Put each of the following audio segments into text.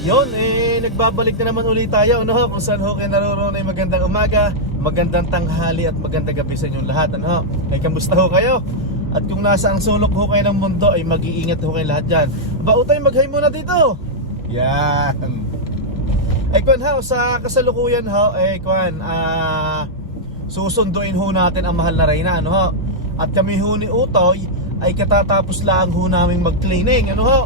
Yun, nagbabalik na naman ulit tayo, ano ho, kung saan ho kayo naroon ay magandang umaga, magandang tanghali at magandang gabi sa inyong lahat, ano ho. Ay kamusta ho kayo? At kung nasa ang sulok ho kayo ng mundo ay mag-iingat ho kayo lahat dyan. Ba, utay, mag-hi muna dito. Yan. Ay kwan ho, sa kasalukuyan ho, susunduin ho natin ang mahal na Reyna, ano ho. At kami ho ni Utoy ay katatapos lang ho namin mag-cleaning, ano ho.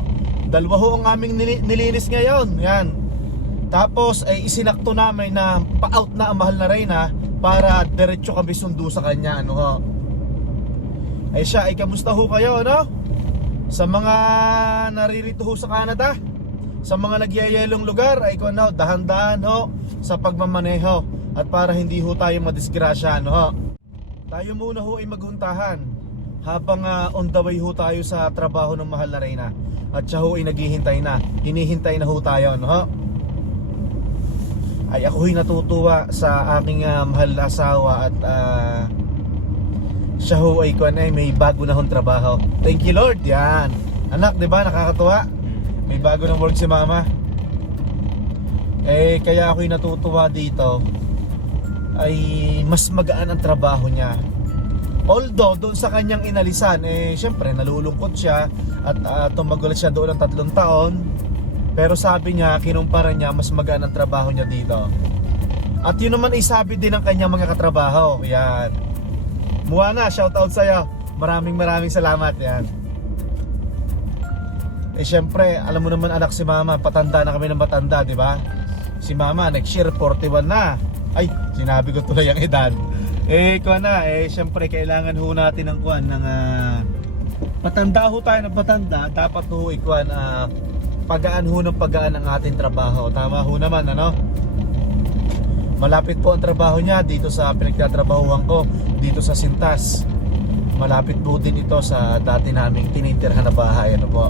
Dalawa ho ang aming nilinis ngayon. Yan. Tapos ay isinakto namin na pa-out na ang mahal na Reyna para diretso kami sundo sa kanya, ano ho. Ay siya, ay kamusta ho kayo, ano? Sa mga naririto ho sa Canada, sa mga nagyayelong lugar, ay kung ano, dahan-dahan ho sa pagmamaneho. At para hindi ho tayo madisgrasya, ano ho. Tayo muna ho ay maghuntahan habang on the way ho tayo sa trabaho ng mahal na Reyna. At siya ho ay naghihintay na. Hinihintay na ho tayo, no ho? Ay ako'y natutuwa sa aking mahal na asawa. At siya ho ay may bago na hong trabaho. Thank you Lord, yan. Anak, di ba nakakatuwa? May bago ng work si mama. Kaya ako'y natutuwa dito. Ay mas magaan ang trabaho niya. Although doon sa kanyang inalisan, syempre nalulungkot siya. At tumagulat siya doon ng 3 taon. Pero sabi niya, kinumpara niya, mas magaan ang trabaho niya dito. At yun naman ay sabi din ng kanyang mga katrabaho. Yan. Muana, shout out sa'yo. Maraming salamat. Yan. Syempre, alam mo naman anak si mama, patanda na kami ng matanda, di ba? Si mama, next year 41 na. Ay, sinabi ko tuloy ang edad. Syempre kailangan ho natin ng patanda ho tayo ng patanda. Dapat ho pagaan ho ng pagaan ang ating trabaho. Tama ho naman, ano? Malapit po ang trabaho niya dito sa pinagtatrabahuhan ko, dito sa Sintas. Malapit po din ito sa dati naming tinitirhan na bahay, ano po.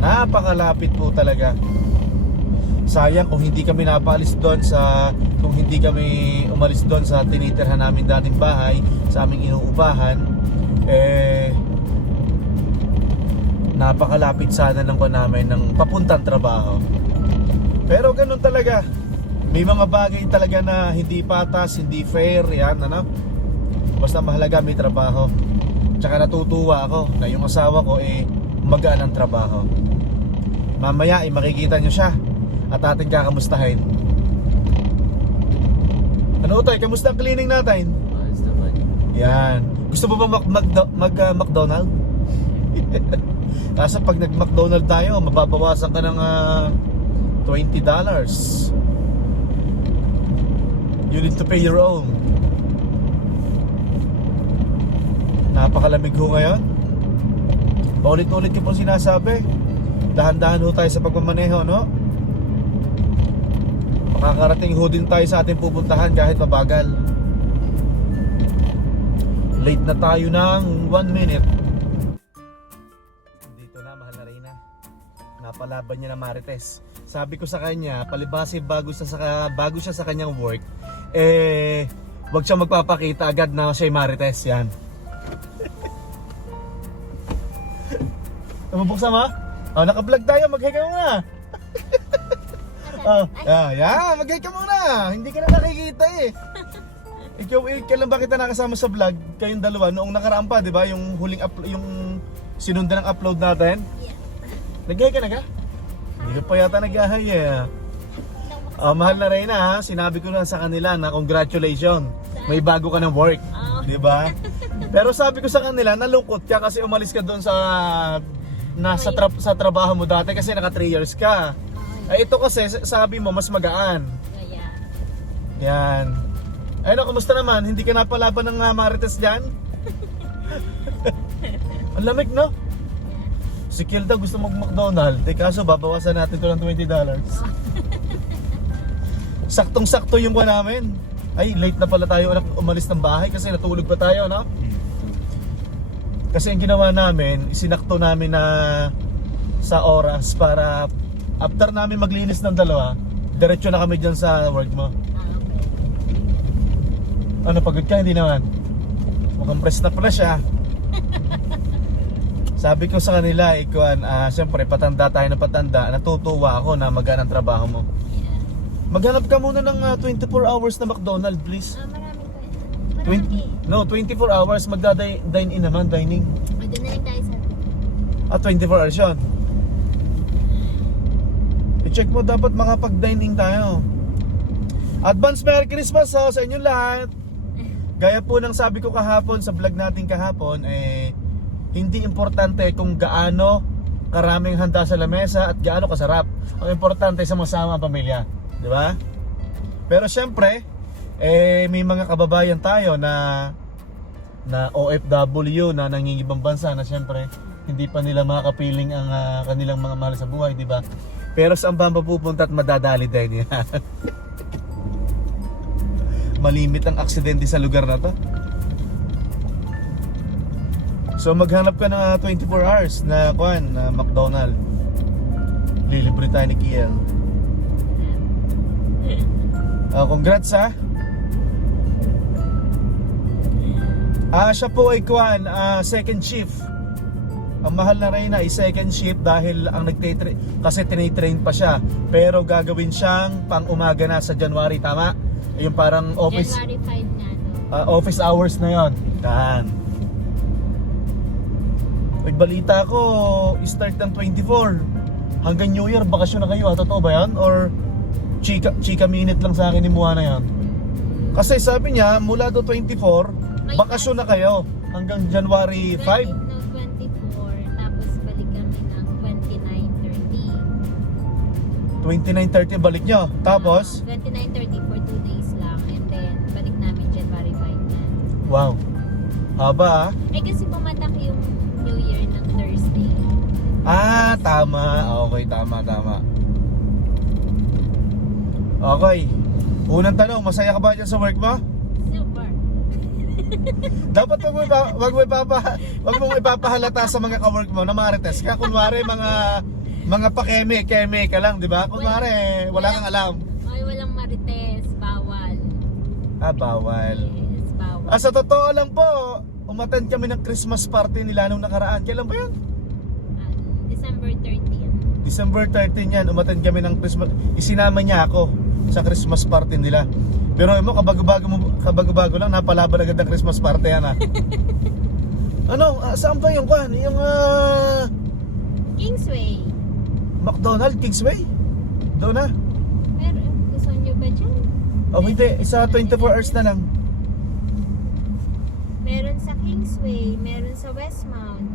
Napakalapit po talaga. Sayang kung hindi kami napaalis doon kung hindi kami umalis doon sa tinitirhan namin dating bahay, sa aming inuupahan, napakalapit sana ng namin ng papuntang trabaho. Pero ganun talaga. May mga bagay talaga na hindi patas, hindi fair, yan, ano? Basta mahalaga may trabaho. Tsaka natutuwa ako na yung asawa ko magaan ang trabaho. Mamaya makikita nyo siya at ating kakamustahin. Ano Utoy, kamusta ang cleaning natin? Ayos naman. Yan. Gusto mo ba mag-McDonald? Kasi pag nag-McDonald tayo, mababawasan ka ng $20. You need to pay your own. Napakalamig ho ngayon. Paulit-ulit ko po sinasabi, dahan-dahan ho tayo sa pagmamaneho, no? Makakarating ho din tayo sa ating pupuntahan kahit mabagal. Late na tayo ng 1 minute. Dito na, mahal na Reyna. Napalaban niya na Marites. Sabi ko sa kanya, palibhasa bago siya sa kanyang work, wag siya magpapakita agad na siya'y Marites. Yan. Tumubuksa mo? Naka-vlog tayo, mag-hi ka muna. Mag-hi ka muna. Hindi ka na nakikita Kailan ba kita nakasama sa vlog? Kayong dalawa noong nakaraan pa, di ba? Yung huling yung sinundan ng upload natin. Yeah. Nag-hi ka na ka? Hindi ka pa yata nag-hi mahal na Reyna, ha? Sinabi ko na sa kanila na congratulations. May bago ka ng work. Di ba? Pero sabi ko sa kanila, nalungkot ka kasi umalis ka doon sa trabaho mo dati kasi naka 3 years ka. Ito kasi sabi mo mas magaan. Yan. Kumusta naman? Hindi ka napalaban ng Marites dyan? Ang lamig, no? Si Kilda gusto mag-McDonald. Kaso babawasan natin ito ng $20. Saktong-sakto yung namin. Ay, late na pala tayo umalis ng bahay kasi natulog pa tayo, no? Kasi ang ginawa namin, isinakto namin na sa oras para after namin maglinis ng dalawa, diretso na kami dyan sa work mo. Ano, pagod ka? Hindi naman. Mukhang press na pala siya. Sabi ko sa kanila, ikuan, siyempre patanda tayo na patanda, natutuwa ako na magaan ang trabaho mo. Yeah. Maghanap ka muna ng 24 hours na McDonald's, please. Marami pa. Marami. 24 hours, magda-dine in naman, dining. O, doon na lang tayo sa... 24 hours yun. I-check mo, dapat makapag-dining tayo. Advance Merry Christmas sa inyong lahat. Gaya po ng sabi ko kahapon sa vlog natin kahapon, hindi importante kung gaano karaming handa sa lamesa at gaano kasarap. Ang importante sa masama ang pamilya, di ba? Pero syempre, may mga kababayan tayo na OFW na nangingibang bansa na syempre hindi pa nila makakapiling ang kanilang mga mahal sa buhay, di ba? Pero saan ba mapupunta at madadali din yan? Malimit ang aksidente sa lugar na to. So maghanap ka ng 24 hours na McDonald's. Lilibre tayo ni Kiel. Congrats ha. Siya po ay second shift. Ang mahal na Reyna ay second shift dahil ang kasi tinitrain pa siya. Pero gagawin siyang pang umaga na sa January, tama? Yung parang office January 5 nga no? office hours na yon. Yan. Balita ko, start ng 24 hanggang New Year, bakasyon na kayo. Totoo ba yan? Or chika minute lang sa akin ni Muana yan? Kasi sabi niya, mula do 24, bakasyon na kayo hanggang January 5. No, 24, tapos balik kami ng 29-30 29-30. balik nyo. Tapos, 29-30 for 2 days lang. And then, balik namin January 5 na. wow. Haba Kasi pumatak yung New Year ng Thursday. tama. Okay, tama. Okay. Unang tanong, masaya ka ba dyan sa work mo? Super. Dapat wag mo ipapahalata sa mga ka-work mo na marites ka. Kunwari mga pakeme ka lang, di ba? Kunwari wala kang alam. Ay, walang marites. Bawal. Bawal. Yes, bawal. Sa totoo lang po, umattend kami ng Christmas party nila nung nakaraan. Kailan ba yan? December 30. December 13 yan, umattend kami ng Christmas. Isinama niya ako sa Christmas party nila. Pero mo, kabago-bago lang, napalaban agad ang Christmas party yan Ano, saan ba yung kwan? Yung Kingsway. McDonald's, Kingsway? Doon na? Pero, gusto nyo ba dyan? Hindi, isa 24 hours na lang. Meron sa Kingsway, meron sa Westmount.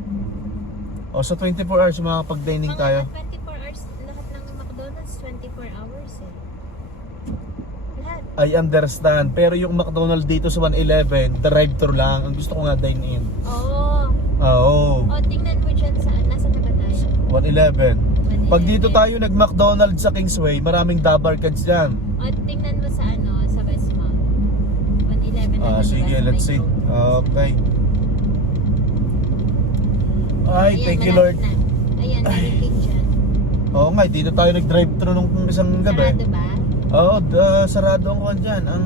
Sa 24 hours, makapag-dining tayo. 24 hours, lahat ng McDonald's 24 hours Lahat. I understand, pero yung McDonald's dito sa 111, drive-thru lang. Ang gusto ko nga dine-in. Oo. Tingnan mo dyan nasa na ba tayo? 111. Pag dito tayo nag-McDonald's sa Kingsway, maraming dabar cards dyan. Tingnan mo sa sa Westmount. 111 Sige, let's see. Okay. Ay, Ayan, thank you malapit Lord. Na. Ayan, narinig dyan. Oo nga, dito tayo nag-drive-thru nung isang gabi. Sarado ba? Oo, sarado ang kuhan dyan. Ang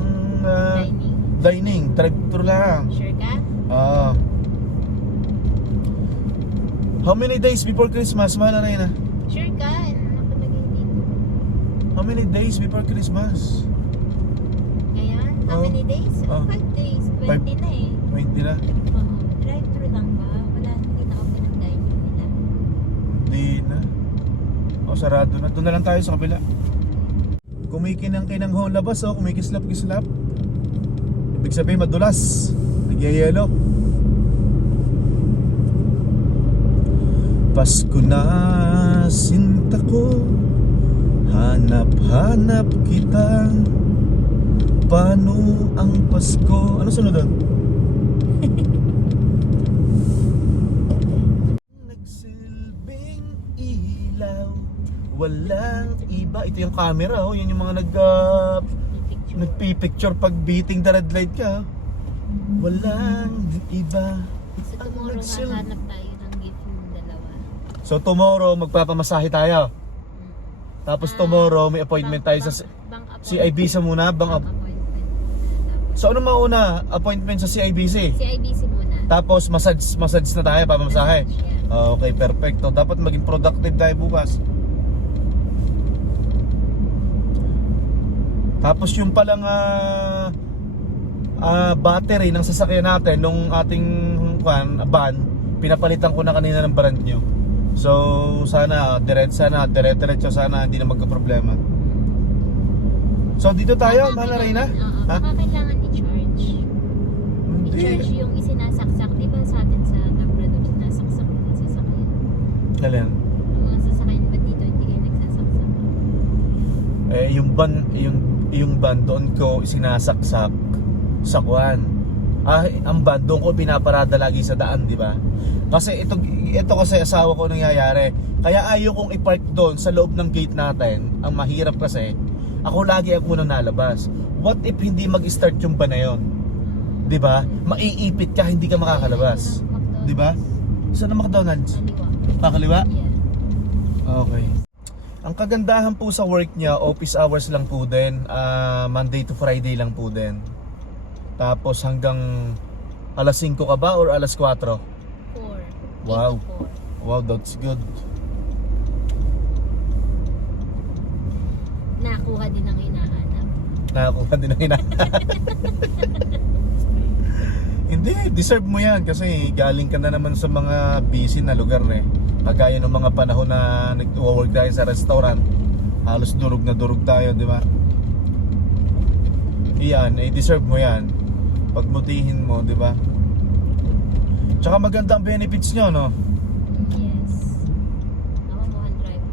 dining, drive-thru lang. Sure ka? How many days before Christmas, mahal na rin Sure ka? Nakalagay dito. How many days before Christmas? Ayan, how many days? 5 days. 20 na 20 na? Oo. Drive-thru lang ba? Hindi na open ang dining nila. Hindi na. Sarado na. Doon na lang tayo sa kabila. Kumikinang-kinang ho labas, kumikislap-kislap. Ibig sabihin madulas. Nagyayelo. Pasko na sinta ko, hanap-hanap kita. Paano ang Pasko? Ano sunod doon? Nagsilbing ilaw, walang iba. Ito yung camera, yun yung mga nagpipicture pag beating the red light ka. Walang iba. So tomorrow hahanap tayo ng gift yung dalawa. So tomorrow magpapamasahe tayo. Tapos tomorrow may appointment tayo sa CIBC muna, bank appointment. So ano mauna? Appointment sa CIBC? CIBC muna. Tapos massage na tayo, papamasahe. Yeah. Okay, perfecto. Dapat maging productive tayo bukas. Tapos yung palang battery ng sasakyan natin nung ating van, pinapalitan ko na kanina ng brand new. So sana dire-diretso sana, hindi na magka-problema. So dito tayo, mahal na Reyna? Oo, Ha? baka kailangan i-charge. Hindi. I-charge yung isinasaksak. Di ba sa atin sa Labrador, sinasaksak yung sasakyan? Alin? Yung mga sasakyan ba dito, hindi kayo nagsasaksak? Yung van doon ko sinasaksak sa kwan. Ang van doon ko pinaparada lagi sa daan, di ba? Kasi ito kasi asawa ko nangyayari. Kaya ayaw kong i-park doon sa loob ng gate natin. Ang mahirap kasi, ako lagi ang unang nalabas. What if hindi mag-start yung van na yun? Di ba? Maiipit ka, hindi ka makakalabas. Di ba? Saan ang McDonald's? Kaliwa. Kaliwa? Yeah. Okay. Ang kagandahan po sa work niya, office hours lang po din. Monday to Friday lang po din. Tapos hanggang alas 5 ka ba or alas 4? 4. Wow. Wow, that's good. Nakuha din ang hinahanap. Nakakuha din ang Hindi, deserve mo yan kasi galing ka na naman sa mga busy na lugar eh. Kagaya ng mga panahon na nag-work tayo sa restaurant. Halos durog na durog tayo, di ba? Iyan, deserve mo yan. Pagmutihin mo, di ba? Tsaka maganda ang benefits nyo, no? Yes. Ako mukhang drive.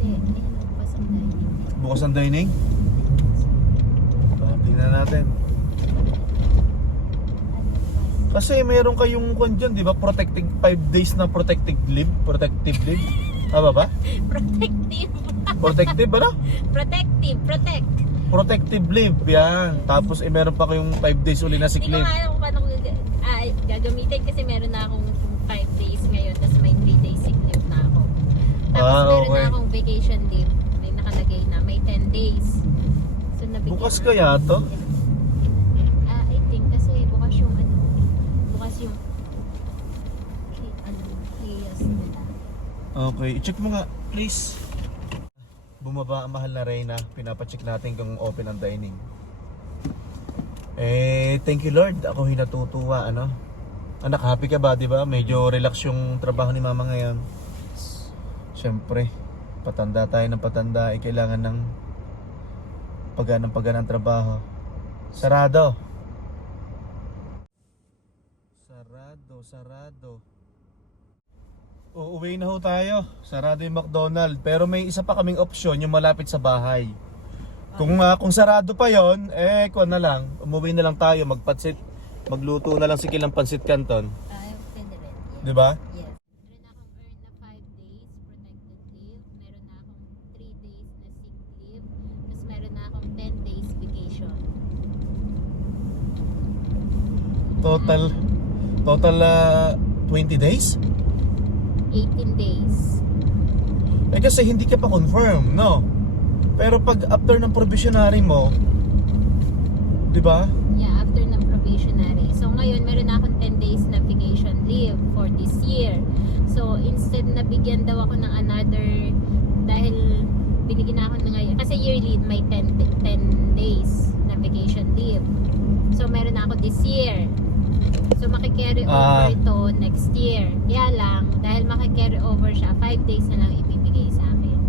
Hindi. Ayan, bukas ang dining. Bukas ang dining. Tingnan natin. Kasi meron kayong kwan dyan, di ba? Protecting 5 days na protective leave. Tama ba? Protective. Protective, ano? Protective. Protect. Protective leave, yan. Tapos meron pa kayong 5 days uli na sick Hindi ko leave. nga alam kung paano ko gagamitin kasi meron na akong 5 days ngayon tapos may 3 days sick leave na ako. Tapos meron okay. na akong vacation leave. May nakalagay na may 10 days. So nabigyan Bukas na- kaya to? I think kasi bukas yung chaos nila. Okay, i-check mo nga, please. Bumaba ang mahal na Reyna. Pinapacheck natin kung open ang dining. Thank you Lord. Ako hinatutuwa, ano? Anak, happy ka ba, di ba? Medyo relax yung trabaho ni mama ngayon. Siyempre, patanda tayo ng patanda. Kailangan ng paganang trabaho. Sarado. Sarado. Uuwi na ho tayo. Sarado yung McDonald's. Pero may isa pa kaming opsyon, yung malapit sa bahay. Kung sarado pa yon, kuha na lang. Umuwi na lang tayo, magluto na lang si Kilang Pansit Canton. Pwede rin. Di ba? Yes. Meron akong earn na 5 days protected leave. Meron na akong 3 days na sick leave. Tapos meron na akong 10 days vacation. Total 20 days? 18 days. Kasi hindi ka pa confirm, no? Pero pag after ng probationary mo, di ba? Yeah, after ng probationary. So ngayon, meron na akong 10 days na vacation leave for this year. So instead na bigyan daw ako ng another, dahil binigyan na ako ng ngayon, kasi yearly may 10 days na vacation leave. So meron na ako this year. So makikarry over ito next year. Kaya lang, dahil makikarry over siya, 5 days na lang ibibigay sa akin.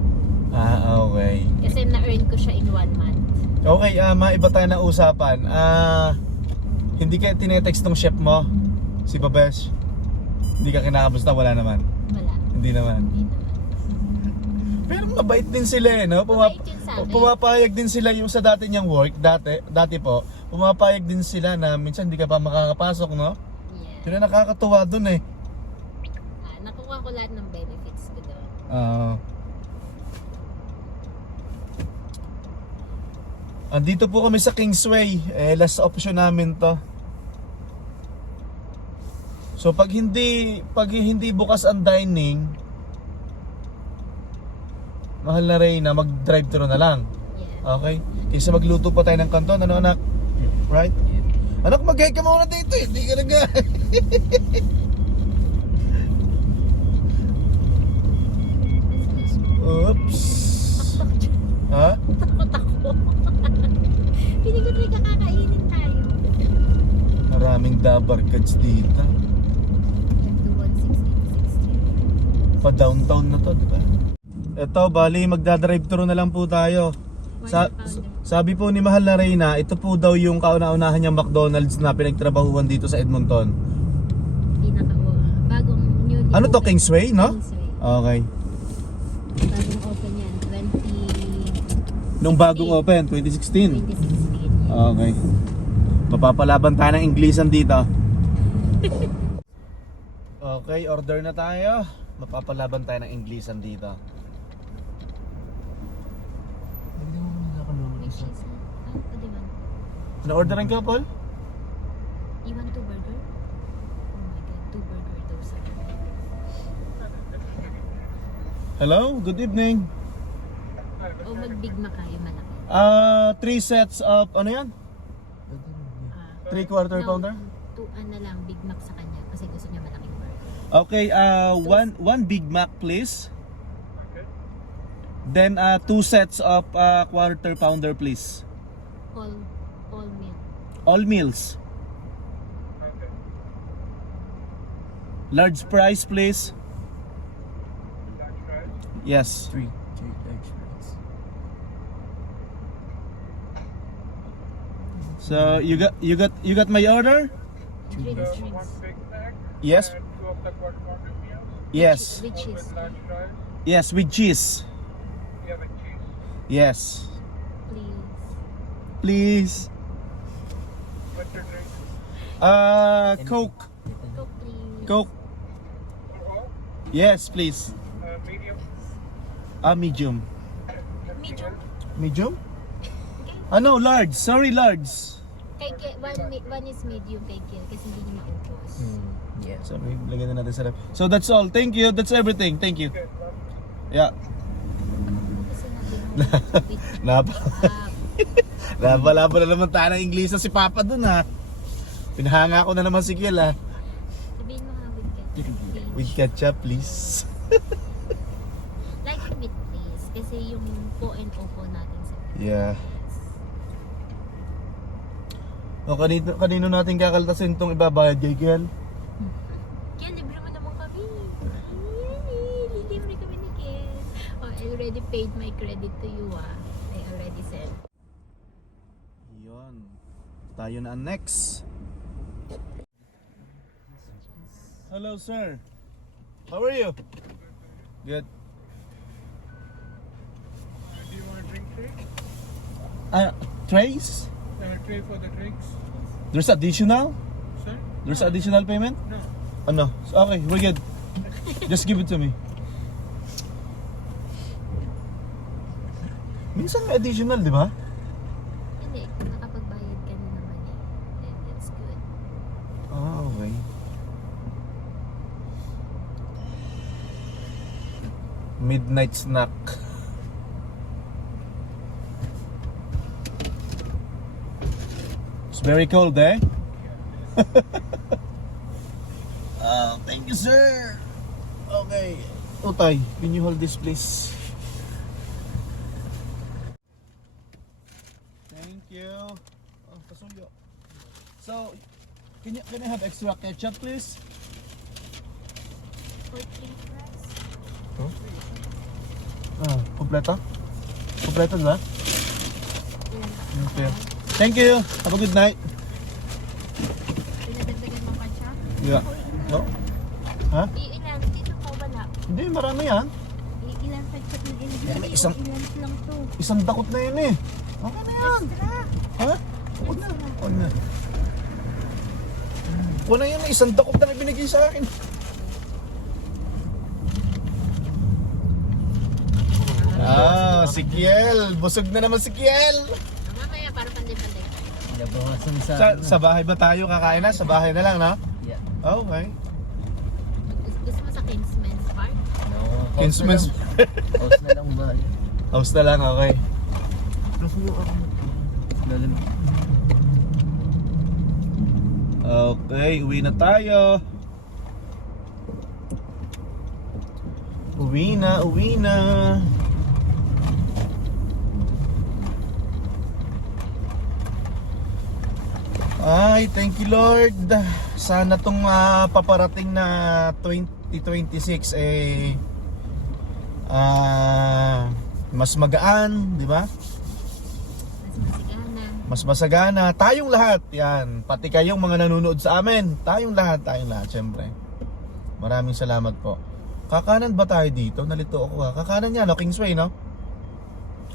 Okay. Kasi na-earn ko siya in 1 month. Okay, maiba tayo na usapan. Hindi ka tinetext ng chef mo? Si Babesh? Hindi ka kinakamusta? Wala naman? Wala. Hindi naman. Hindi naman. Pero mabait din sila no? Mabait yun sa akin. Pumapayag din sila yung sa dati niyang work, dati po. Pumapayag din sila na minsan hindi ka pa makakapasok, no? Yeah. Kaya nakakatuwa dun eh. Nakuha ko lahat ng benefits ko doon. Andito po kami sa Kingsway. Last option namin to. So pag hindi bukas ang dining, mahal na Reyna, mag-drive-thru na lang. Yeah. Okay? Kaysa magluto pa tayo ng kanton, ano anak? Right? Anak, mag-hi ka muna dito eh. Hindi ka nag Oops. Ha? Takot ako. Piling ko talaga kakainin tayo. Maraming dabar goods dito. Pa downtown na to, di ba? Ito, bali magdadrive thru na lang po tayo. Sabi po ni Mahal na Reyna, ito po daw yung kauna-unahan niyang McDonald's na pinagtrabahuhan dito sa Edmonton. Bagong new. Ano to, Kingsway, no? Kingsway. Okay. Bagong open yan. Nung bagong open, 2016. 2016. Okay. Mapapalaban tayo ng Inglesan dito. Okay, order na tayo. Mapapalaban tayo ng Inglesan dito. Which is, pwede man. Na-orderan ka, Paul? You want 2 burger? Oh my god, 2 burger daw sa Hello, good evening. O mag-Big Mac kayo malaki. 3 sets of, ano yan? 3/4 pounder? 2 lang, Big Mac sa kanya kasi gusto niya malaking burger. Okay, one Big Mac please. Then 2 sets of 1/4 pounder please. All meal. All meals. Large fries please. Yes. 3 large fries. So you got my order? Drinks. Yes. Yes. With cheese. Yes, with cheese. Yes. Please. Please. Coke. Coke, please. Coke. Yes, please. Medium. Medium. Medium? Ano, large. Sorry, large. One is medium kay Kiel kasi hindi niya maubos. Yeah. So, may lagyan na natin sa ref. So, that's all. Thank you. That's everything. Thank you. Yeah. Kasi natin Napa. Laba-laba na naman tayo ng Ingles si Papa dun ha. Pinahanga ko na naman si Kiel ha. Sabihin mo nga with ketchup, please. With ketchup, please. Like meat, please. Kasi yung po and opo natin sa Yeah. O, kanino natin kakaltasin itong ibabayad kay Kiel? Kiel, libre mo naman kami. Libre kami ni Kiel. Oh, I already paid my credit to you I already sent. Yun. Tayo na ang next. Hello, sir. How are you? Good. Do you want a drink tray? Trays? Tray for the drinks? There's additional? Sir? There's additional payment? No. Ano? Okay, we're good. Just give it to me. Minsan may additional, di ba? Hindi, kung nakapagbayad ka na naman then that's good. Okay. Midnight snack. It's very cold, eh? Thank you, sir. Okay. Utay, can you hold this, please? Thank you. Oh, pasuyo. So, can I have extra ketchup, please? For 3 fries? Kompleto? Kompleto ba? Yeah. Okay. Thank you. Have a good night. Pinadagdagan mo pa siya? Yeah. No? Ha? Ilan? Dito mo wala. Hindi, marami yan. Ilan ketchup na din? Eh, may isang- Ilan lang to. Isang dakot na yun eh. Okay na yan. Extra. Ha? Huwag na. Huwag na. Huwag na yun. Isang dakot na ibinigay sa akin. Si Kiel. Busog na naman si Kiel. Mamaya para panday-panday. Nabawasan sa... Sa bahay ba tayo kakain na? Sa bahay na lang, no? Yeah. Okay. Gusto mo sa Kingsman's Park? No. Kingsman's House na lang ba? house na lang, okay. Lalim. Okay, uwi na tayo. Uwi na. Ay, thank you Lord. Sana tong paparating na 2026 mas magaan, di ba? Mas masigana. Mas masagana. Tayong lahat, yan. Pati kayong mga nanonood sa amin. Tayong lahat, syempre. Maraming salamat po. Kakanan ba tayo dito? Nalito ako ha. Kakanan yan, no? Kingsway, no?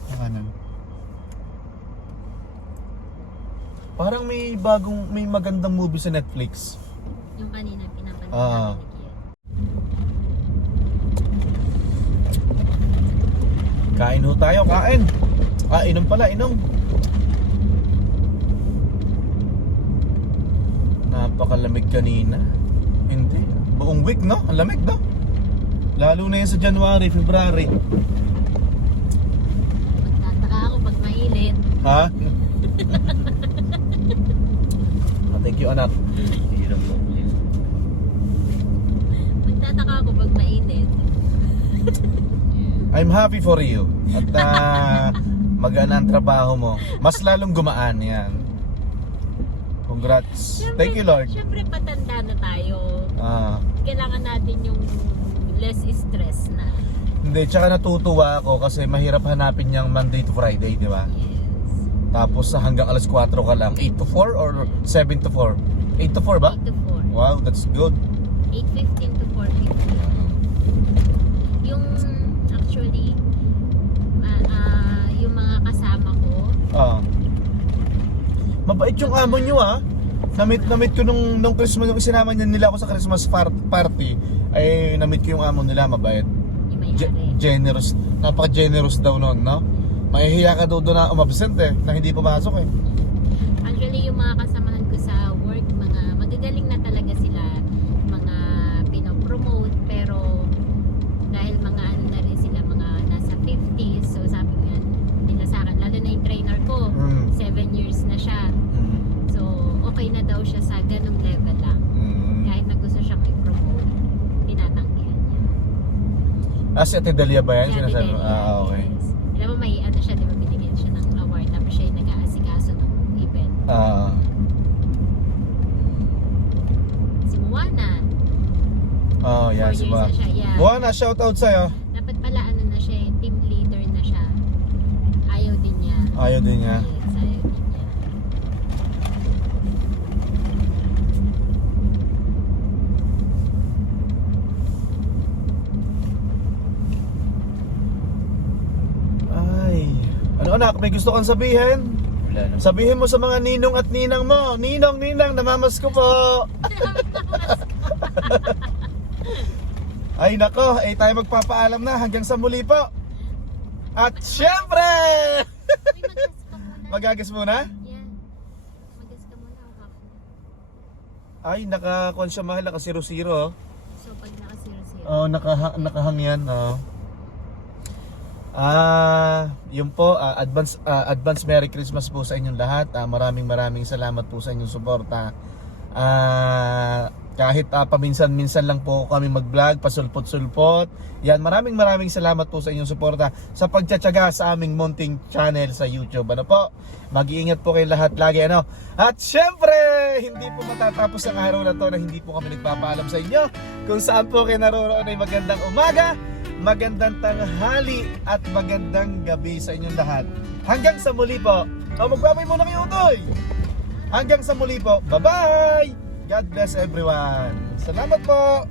Kakanan. Parang may magandang movie sa Netflix. Yung kanina pinapanood Ah. namin ni Kian. Kain ho tayo, kain. Inom pala, inom. Napakalamig kanina. Hindi. Buong week, no? Ang lamig, no? Lalo na yan sa January, February. Magtataka ako pag mainit. Ha? Thank you, anak. Hirap po. Magtataka ako pag mainit. I'm happy for you. At magaan ang trabaho mo. Mas lalong gumaan yan. Congrats. Thank you, Lord. Siyempre patanda na tayo. Kailangan natin yung less stress na. Hindi, tsaka natutuwa ako kasi mahirap hanapin yung Monday to Friday, di ba? Yes. Tapos hanggang alas 4 ka lang. 8 to 4 or 7 to 4? 8 to 4 ba? 8 to 4. Wow, that's good. 8:15 to 4:15. Yung actually yung mga kasama ko, Mabait yung amo nyo Namit ko nung Christmas, nung isinama nila ako sa Christmas party, ay namit ko yung amo nila, mabait. yung may-ari. Generous. Napaka-generous daw nun, no? Mahihiya ka daw doon na umabsent na hindi pumasok Actually, yung mga kasamahan ko sa work, mga magagaling na talaga sila, mga pinopromote, pero dahil mga ano na rin sila, mga nasa 50s, so sabi nga nila sa akin, lalo na yung trainer ko, 7 years na siya. So, okay na daw siya sa ganung level lang. Kahit na gusto siyang i-promote, tinatanggihan niya. Si Ate Delia ba yan? Si Ate Sinasabi mo? Delia, Okay. yes. Alam mo, may ano siya, di ba, binigyan siya ng award, tapos siya yung nag-aasikaso ng event. Si Moana, Yeah, 4 years na siya, yeah. Buwana, shout out sa'yo. Dapat pala ano na siya, team leader na siya. Ayaw din niya. Ayaw din niya. Yes, ayaw din niya. Ay. Ano anak, may gusto kang sabihin? Wala naman. Sabihin mo sa mga ninong at ninang mo. Ninong, namamas ko po. Ay nako, tayo magpapaalam na hanggang sa muli po. At syempre! Uy, magas ka Magagas muna? muna. Yeah. Magas ka muna. Ako. Ay, naka-kuwan siya mahal, naka-0-0. So, pag naka-0-0. Oh, nakahang yan. Yun po, advance Merry Christmas po sa inyong lahat. Maraming salamat po sa inyong suporta. Kahit paminsan-minsan lang po kami mag-vlog, pasulpot-sulpot. Yan, maraming salamat po sa inyong suporta sa pagtsatsaga sa aming munting channel sa YouTube. Ano po? Mag-iingat po kayo lahat lagi, ano? At syempre, hindi po matatapos ang araw na to na hindi po kami nagpapaalam sa inyo. Kung saan po kayo naroroon ay magandang umaga, magandang tanghali at magandang gabi sa inyong lahat. Hanggang sa muli po. Magbabay muna kayo, Utoy. Hanggang sa muli po. Bye-bye! God bless everyone. Salamat po.